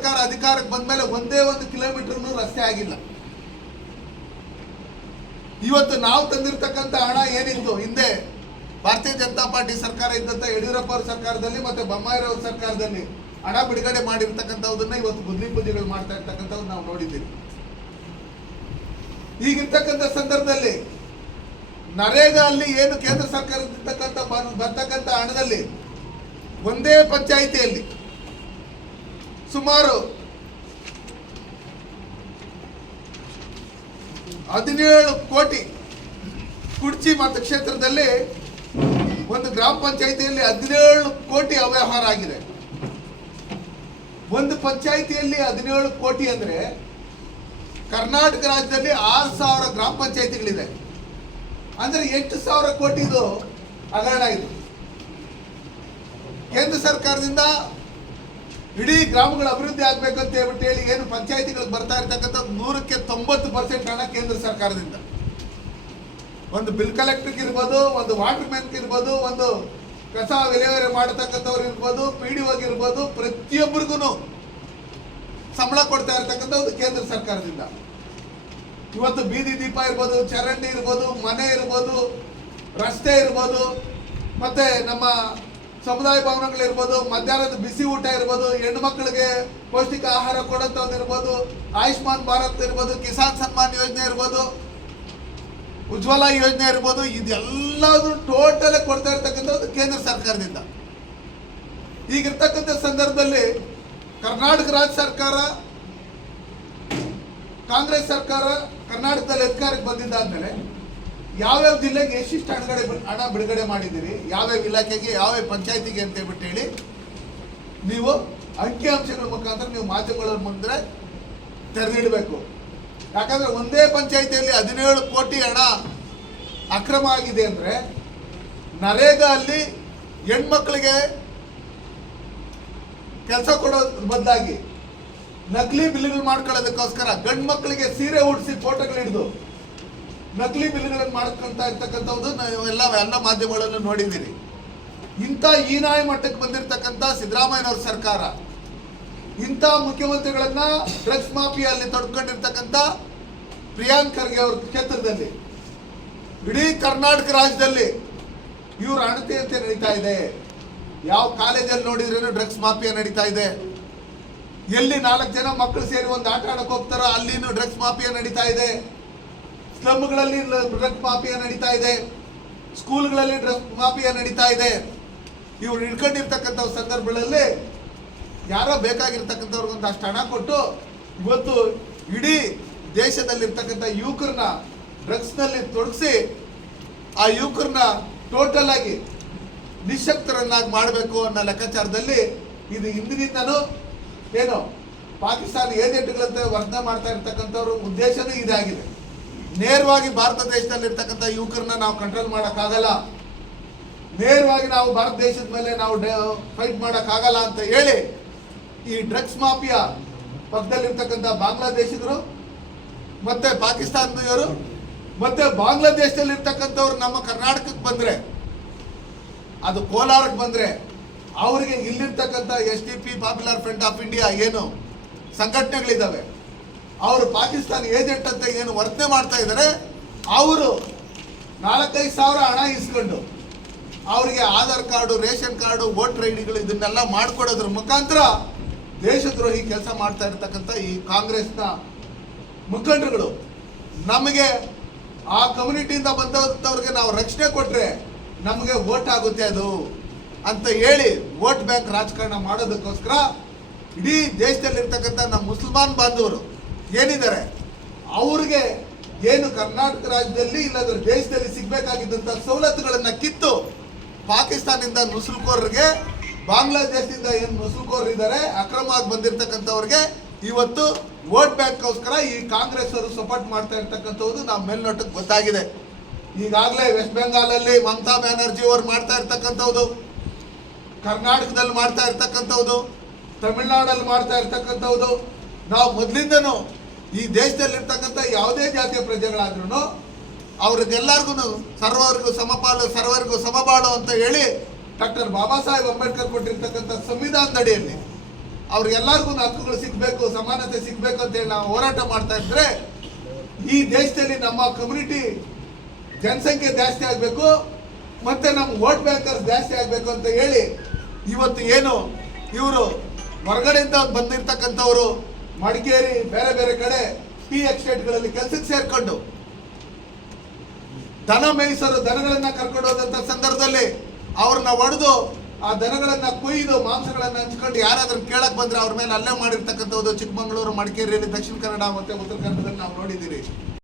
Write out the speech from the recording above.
ಸರ್ಕಾರ ಅಧಿಕಾರಕ್ಕೆ ಬಂದ ಮೇಲೆ ಒಂದೇ ಒಂದು ಕಿಲೋಮೀಟರ್ನು ರಸ್ತೆ ಆಗಿಲ್ಲ. ಇವತ್ತು ನಾವು ತಂದಿರತಕ್ಕಂಥ ಹಣ ಏನಿತ್ತು? ಹಿಂದೆ ಭಾರತೀಯ ಜನತಾ ಪಾರ್ಟಿ ಸರ್ಕಾರ ಇದ್ದಂತ ಯಡಿಯೂರಪ್ಪ ಅವ್ರ ಸರ್ಕಾರದಲ್ಲಿ ಮತ್ತೆ ಬೊಮ್ಮಾಯಿರವ್ರ ಸರ್ಕಾರದಲ್ಲಿ ಹಣ ಬಿಡುಗಡೆ ಮಾಡಿರ್ತಕ್ಕಂಥದನ್ನ ಇವತ್ತು ಬುದ್ಧಿ ಪೂಜೆಗಳು ಮಾಡ್ತಾ ಇರ್ತಕ್ಕಂಥದ್ದು ನಾವು ನೋಡಿದ್ದೀವಿ. ಈಗಿರ್ತಕ್ಕಂಥ ಸಂದರ್ಭದಲ್ಲಿ ನರೇಗಾ ಅಲ್ಲಿ ಏನು ಕೇಂದ್ರ ಸರ್ಕಾರದಿಂದ ಬರ್ತಕ್ಕಂಥ ಹಣದಲ್ಲಿ ಒಂದೇ ಪಂಚಾಯಿತಿಯಲ್ಲಿ ಸುಮಾರು ಹದಿನೇಳು ಕೋಟಿ ಕುಡ್ಚಿ ಮತಕ್ಷೇತ್ರದಲ್ಲಿ ಒಂದು ಗ್ರಾಮ ಪಂಚಾಯಿತಿಯಲ್ಲಿ ಹದಿನೇಳು ಕೋಟಿ ಅವ್ಯವಹಾರ ಆಗಿದೆ. ಒಂದು ಪಂಚಾಯಿತಿಯಲ್ಲಿ ಹದಿನೇಳು ಕೋಟಿ ಅಂದ್ರೆ ಕರ್ನಾಟಕ ರಾಜ್ಯದಲ್ಲಿ ಆರು ಸಾವಿರ ಗ್ರಾಮ ಪಂಚಾಯಿತಿಗಳಿದೆ. ಅಂದ್ರೆ ಎಂಟು ಸಾವಿರ ಕೋಟಿದು ಹಗರಣ ಇದು ಕೇಂದ್ರ ಸರ್ಕಾರದಿಂದ ಇಡೀ ಗ್ರಾಮಗಳ ಅಭಿವೃದ್ಧಿ ಆಗ್ಬೇಕು ಅಂತ ಹೇಳ್ಬಿಟ್ಟು ಹೇಳಿ ಏನು ಪಂಚಾಯಿತಿಗಳಿಗೆ ಬರ್ತಾ ಇರ್ತಕ್ಕಂಥ ನೂರಕ್ಕೆ ತೊಂಬತ್ತು ಪರ್ಸೆಂಟ್ ಹಣ ಕೇಂದ್ರ ಸರ್ಕಾರದಿಂದ. ಒಂದು ಬಿಲ್ ಕಲೆಕ್ಟರ್ ಇರ್ಬೋದು, ಒಂದು ವಾಟರ್ ಮ್ಯಾನ್ ಇರ್ಬೋದು, ಒಂದು ಕಸ ವಿಲೇವಾರಿ ಮಾಡತಕ್ಕಂಥವ್ರು ಇರ್ಬೋದು ಪಿ ಡಿ ಇರ್ಬೋದು ಪ್ರತಿಯೊಬ್ಬರಿಗೂ ಸಂಬಳ ಕೊಡ್ತಾ ಇರ್ತಕ್ಕಂಥದ್ದು ಕೇಂದ್ರ ಸರ್ಕಾರದಿಂದ. ಇವತ್ತು ಬೀದಿ ದೀಪ ಇರ್ಬೋದು, ಚರಂಡಿ ಇರ್ಬೋದು, ಮನೆ ಇರ್ಬೋದು, ರಸ್ತೆ ಇರ್ಬೋದು, ಮತ್ತೆ ನಮ್ಮ ಸಮುದಾಯ ಭವನಗಳಿರ್ಬೋದು, ಮಧ್ಯಾಹ್ನದ ಬಿಸಿ ಊಟ ಇರ್ಬೋದು ಹೆಣ್ಣು ಮಕ್ಕಳಿಗೆ ಪೌಷ್ಟಿಕ ಆಹಾರ ಕೊಡೋಂಥದ್ದು ಇರ್ಬೋದು, ಆಯುಷ್ಮಾನ್ ಭಾರತ್ ಇರ್ಬೋದು, ಕಿಸಾನ್ ಸನ್ಮಾನ್ ಯೋಜನೆ ಇರ್ಬೋದು, ಉಜ್ವಲ ಯೋಜನೆ ಇರ್ಬೋದು ಇದೆಲ್ಲದೂ ಟೋಟಲ್ ಕೊಡ್ತಾ ಇರ್ತಕ್ಕಂಥದ್ದು ಕೇಂದ್ರ ಸರ್ಕಾರದಿಂದ. ಈಗಿರ್ತಕ್ಕಂಥ ಸಂದರ್ಭದಲ್ಲಿ ಕರ್ನಾಟಕ ರಾಜ್ಯ ಸರ್ಕಾರ, ಕಾಂಗ್ರೆಸ್ ಸರ್ಕಾರ ಕರ್ನಾಟಕದಲ್ಲಿ ಅಧಿಕಾರಕ್ಕೆ ಬಂದಿದ್ದಾದ್ಮೇಲೆ ಯಾವ್ಯಾವ ಜಿಲ್ಲೆಗೆ ಎಷ್ಟಿಷ್ಟು ಹಣಗಡೆ ಹಣ ಬಿಡುಗಡೆ ಮಾಡಿದ್ದೀರಿ? ಯಾವ್ಯಾವ ಇಲಾಖೆಗೆ, ಯಾವ್ಯಾವ ಪಂಚಾಯತಿಗೆ ಅಂತ ಹೇಳ್ಬಿಟ್ಟು ಹೇಳಿ. ನೀವು ಅಂಕಿಅಂಶಗಳ ಮುಖಾಂತರ ನೀವು ಮಾಧ್ಯಮಗಳ ಮುಂದೆ ತೆರೆದಿಡಬೇಕು. ಯಾಕಂದ್ರೆ ಒಂದೇ ಪಂಚಾಯಿತಿಯಲ್ಲಿ ಹದಿನೇಳು ಕೋಟಿ ಹಣ ಅಕ್ರಮ ಆಗಿದೆ ಅಂದ್ರೆ ನರೇಗಾ ಅಲ್ಲಿ ಹೆಣ್ಮಕ್ಳಿಗೆ ಕೆಲಸ ಕೊಡೋ ಬದಲಾಗಿ ನಕಲಿ ಬಿಲ್ಗಳು ಮಾಡ್ಕೊಳ್ಳೋದಕ್ಕೋಸ್ಕರ ಗಂಡು ಮಕ್ಕಳಿಗೆ ಸೀರೆ ಉಡಿಸಿ ಫೋಟೋಗಳು ಹಿಡಿದು ನಕಲಿ ಬಿಲ್ಗಳನ್ನು ಮಾಡ್ಕೊಂತ ಇರ್ತಕ್ಕಂಥದ್ದು ಎಲ್ಲ ಎಲ್ಲ ಮಾಧ್ಯಮಗಳನ್ನು ನೋಡಿದ್ದೀರಿ. ಇಂಥ ಹೀನಾಯ ಮಟ್ಟಕ್ಕೆ ಬಂದಿರತಕ್ಕಂಥ ಸಿದ್ದರಾಮಯ್ಯನವ್ರ ಸರ್ಕಾರ, ಇಂಥ ಮುಖ್ಯಮಂತ್ರಿಗಳನ್ನ ಡ್ರಗ್ಸ್ ಮಾಫಿಯಲ್ಲಿ ತೊಡ್ಕೊಂಡಿರ್ತಕ್ಕಂಥ ಪ್ರಿಯಾಂಕ್ ಖರ್ಗೆ ಅವ್ರ ಕ್ಷೇತ್ರದಲ್ಲಿ, ಇಡೀ ಕರ್ನಾಟಕ ರಾಜ್ಯದಲ್ಲಿ ಇವ್ರ ಅಣತೆಯಂತೆ ನಡೀತಾ ಇದೆ. ಯಾವ ಕಾಲೇಜಲ್ಲಿ ನೋಡಿದ್ರೇನು ಡ್ರಗ್ಸ್ ಮಾಫಿಯಾ ನಡೀತಾ ಇದೆ. ಎಲ್ಲಿ ನಾಲ್ಕು ಜನ ಮಕ್ಕಳು ಸೇರಿ ಒಂದು ಆಟ ಆಡಕ್ಕೆ ಹೋಗ್ತಾರೋ ಅಲ್ಲಿನೂ ಡ್ರಗ್ಸ್ ಮಾಫಿಯಾ ನಡೀತಾ ಇದೆ. ಸ್ಲಮ್ಗಳಲ್ಲಿ ಡ್ರಗ್ ಮಾಫಿಯಾ ನಡೀತಾ ಇದೆ. ಸ್ಕೂಲ್ಗಳಲ್ಲಿ ಡ್ರಗ್ ಮಾಫಿಯಾ ನಡೀತಾ ಇದೆ. ಇವ್ರು ಹಿಡ್ಕೊಂಡಿರ್ತಕ್ಕಂಥ ಸಂದರ್ಭಗಳಲ್ಲಿ ಯಾರೋ ಬೇಕಾಗಿರ್ತಕ್ಕಂಥವ್ರಿಗೊಂದು ಅಷ್ಟು ಹಣ ಕೊಟ್ಟು ಇವತ್ತು ಇಡೀ ದೇಶದಲ್ಲಿರ್ತಕ್ಕಂಥ ಯುವಕರನ್ನ ಡ್ರಗ್ಸ್ನಲ್ಲಿ ತೊಡಗಿಸಿ ಆ ಯುವಕರನ್ನ ಟೋಟಲ್ ಆಗಿ ನಿಶಕ್ತರನ್ನಾಗಿ ಮಾಡಬೇಕು ಅನ್ನೋ ಲೆಕ್ಕಾಚಾರದಲ್ಲಿ ಇದು ಹಿಂದಿನಿಂದನೂ ಏನು ಪಾಕಿಸ್ತಾನ ಏಜೆಂಟ್ಗಳಂತೆ ವರ್ತನೆ ಮಾಡ್ತಾ ಇರ್ತಕ್ಕಂಥವ್ರ ಉದ್ದೇಶನೂ ಇದಾಗಿದೆ. ನೇರವಾಗಿ ಭಾರತ ದೇಶದಲ್ಲಿ ಇರ್ತಕ್ಕಂಥ ಯುವಕರನ್ನ ನಾವು ಕಂಟ್ರೋಲ್ ಮಾಡೋಕ್ಕಾಗಲ್ಲ. ನೇರವಾಗಿ ನಾವು ಭಾರತ ದೇಶದ ಮೇಲೆ ನಾವು ಫೈಟ್ ಮಾಡೋಕ್ಕಾಗಲ್ಲ ಅಂತ ಹೇಳಿ ಈ ಡ್ರಗ್ಸ್ ಮಾಫಿಯಾ ಪಕ್ಕದಲ್ಲಿರ್ತಕ್ಕಂಥ ಬಾಂಗ್ಲಾದೇಶಿಗರು, ಮತ್ತೆ ಪಾಕಿಸ್ತಾನದವರು, ಮತ್ತೆ ಬಾಂಗ್ಲಾದೇಶದಲ್ಲಿ ಇರ್ತಕ್ಕಂಥವ್ರು ನಮ್ಮ ಕರ್ನಾಟಕಕ್ಕೆ ಬಂದ್ರೆ, ಅದು ಕೋಲಾರಕ್ಕೆ ಬಂದ್ರೆ, ಅವರಿಗೆ ಇಲ್ಲಿರ್ತಕ್ಕಂಥ S D P popular front of India ಏನು ಸಂಘಟನೆಗಳಿದ್ದಾವೆ ಅವರು ಪಾಕಿಸ್ತಾನ ಏಜೆಂಟ್ ಅಂತ ಏನು ವರ್ತನೆ ಮಾಡ್ತಾ ಇದ್ದಾರೆ, ಅವರು ನಾಲ್ಕೈದು ಸಾವಿರ ಹಣ ಇಸ್ಕೊಂಡು ಅವರಿಗೆ Aadhaar card, ration card, voter I ಡಿಗಳು ಇದನ್ನೆಲ್ಲ ಮಾಡಿಕೊಡೋದ್ರ ಮುಖಾಂತರ ದೇಶದ್ರೋಹಿ ಕೆಲಸ ಮಾಡ್ತಾ ಇರ್ತಕ್ಕಂಥ ಈ ಕಾಂಗ್ರೆಸ್ನ ಮುಖಂಡರುಗಳು, ನಮಗೆ ಆ ಕಮ್ಯುನಿಟಿಯಿಂದ ಬಂದಂಥವ್ರಿಗೆ ನಾವು ರಕ್ಷಣೆ ಕೊಟ್ಟರೆ ನಮಗೆ ವೋಟ್ ಆಗುತ್ತೆ ಅದು ಅಂತ ಹೇಳಿ ವೋಟ್ ಬ್ಯಾಂಕ್ ರಾಜಕಾರಣ ಮಾಡೋದಕ್ಕೋಸ್ಕರ ಇಡೀ ದೇಶದಲ್ಲಿರ್ತಕ್ಕಂಥ ನಮ್ಮ ಮುಸಲ್ಮಾನ್ ಬಾಂಧವರು ಏನಿದ್ದಾರೆ? ಅವ್ರಿಗೆ ಏನು ಕರ್ನಾಟಕ ರಾಜ್ಯದಲ್ಲಿ ಇಲ್ಲಾಂದ್ರೆ ದೇಶದಲ್ಲಿ ಸಿಗಬೇಕಾಗಿದ್ದಂಥ ಸವಲತ್ತುಗಳನ್ನು ಕಿತ್ತು ಪಾಕಿಸ್ತಾನದಿಂದ ನುಸುಲ್ಕೋರ್ಗೆ, ಬಾಂಗ್ಲಾದೇಶದಿಂದ ಏನು ನುಸುಲ್ಕೋರ್ ಇದ್ದಾರೆ, ಅಕ್ರಮವಾಗಿ ಬಂದಿರತಕ್ಕಂಥವ್ರಿಗೆ ಇವತ್ತು ವೋಟ್ ಬ್ಯಾಂಕ್ಗೋಸ್ಕರ ಈ ಕಾಂಗ್ರೆಸ್ ಅವರು ಸಪೋರ್ಟ್ ಮಾಡ್ತಾ ಇರ್ತಕ್ಕಂಥದ್ದು ನಾವು ಮೇಲ್ನೋಟಕ್ಕೆ ಗೊತ್ತಾಗಿದೆ. ಈಗಾಗಲೇ ವೆಸ್ಟ್ ಬೆಂಗಾಲಲ್ಲಿ ಮಮತಾ ಬ್ಯಾನರ್ಜಿ ಅವರು ಮಾಡ್ತಾ ಇರ್ತಕ್ಕಂಥದ್ದು ಕರ್ನಾಟಕದಲ್ಲಿ ಮಾಡ್ತಾ ಇರ್ತಕ್ಕಂಥದ್ದು ತಮಿಳ್ನಾಡಲ್ಲಿ ಮಾಡ್ತಾ ಇರ್ತಕ್ಕಂಥದ್ದು ನಾವು ಮೊದಲಿಂದನೂ ಈ ದೇಶದಲ್ಲಿರ್ತಕ್ಕಂಥ ಯಾವುದೇ ಜಾತಿಯ ಪ್ರಜೆಗಳಾದ್ರೂ ಅವ್ರಿಗೆಲ್ಲರಿಗೂ ಸರ್ವರಿಗೂ ಸಮಪಾಲು, ಸರ್ವರಿಗೂ ಸಮಬಾಳು ಅಂತ ಹೇಳಿ ಡಾಕ್ಟರ್ ಬಾಬಾ ಸಾಹೇಬ್ ಅಂಬೇಡ್ಕರ್ ಕೊಟ್ಟಿರ್ತಕ್ಕಂಥ ಸಂವಿಧಾನದ ಅಡಿಯಲ್ಲಿ ಅವ್ರಿಗೆಲ್ಲರಿಗೂ ಹಕ್ಕುಗಳು ಸಿಗಬೇಕು, ಸಮಾನತೆ ಸಿಗಬೇಕು ಅಂತ ಹೇಳಿ ನಾವು ಹೋರಾಟ ಮಾಡ್ತಾ ಇದ್ರೆ ಈ ದೇಶದಲ್ಲಿ ನಮ್ಮ ಕಮ್ಯುನಿಟಿ ಜನಸಂಖ್ಯೆ ಜಾಸ್ತಿ ಆಗಬೇಕು, ಮತ್ತೆ ನಮ್ಮ ವೋಟ್ ಬ್ಯಾಂಕರ್ಸ್ ಜಾಸ್ತಿ ಆಗಬೇಕು ಅಂತ ಹೇಳಿ ಇವತ್ತು ಏನು ಇವರು ಹೊರಗಡೆಯಿಂದ ಬಂದಿರ್ತಕ್ಕಂಥವ್ರು ಮಡಿಕೇರಿ, ಬೇರೆ ಬೇರೆ ಕಡೆ ಟೀ ಎಕ್ಸ್ಟೇಟ್ಗಳಲ್ಲಿ ಕೆಲಸಕ್ಕೆ ಸೇರ್ಕೊಂಡು ದನ ಮೇಯಿಸಲು ದನಗಳನ್ನ ಕರ್ಕೊಂಡು ಹೋದಂತ ಸಂದರ್ಭದಲ್ಲಿ ಅವ್ರನ್ನ ಒಡೆದು ಆ ದನಗಳನ್ನ ಕೊಯ್ದು ಮಾಂಸಗಳನ್ನ ಹಂಚ್ಕೊಂಡು ಯಾರಾದ್ರೂ ಕೇಳಕ್ ಬಂದ್ರೆ ಅವ್ರ ಮೇಲೆ ಅಲ್ಲೇ ಮಾಡಿರ್ತಕ್ಕಂಥದ್ದು ಚಿಕ್ಕಮಂಗ್ಳೂರು, ಮಡಿಕೇರಿಯಲ್ಲಿ ದಕ್ಷಿಣ ಕನ್ನಡ ಮತ್ತೆ ಉತ್ತರ ಕನ್ನಡದಲ್ಲಿ ನಾವು ನೋಡಿದ್ದೀರಿ.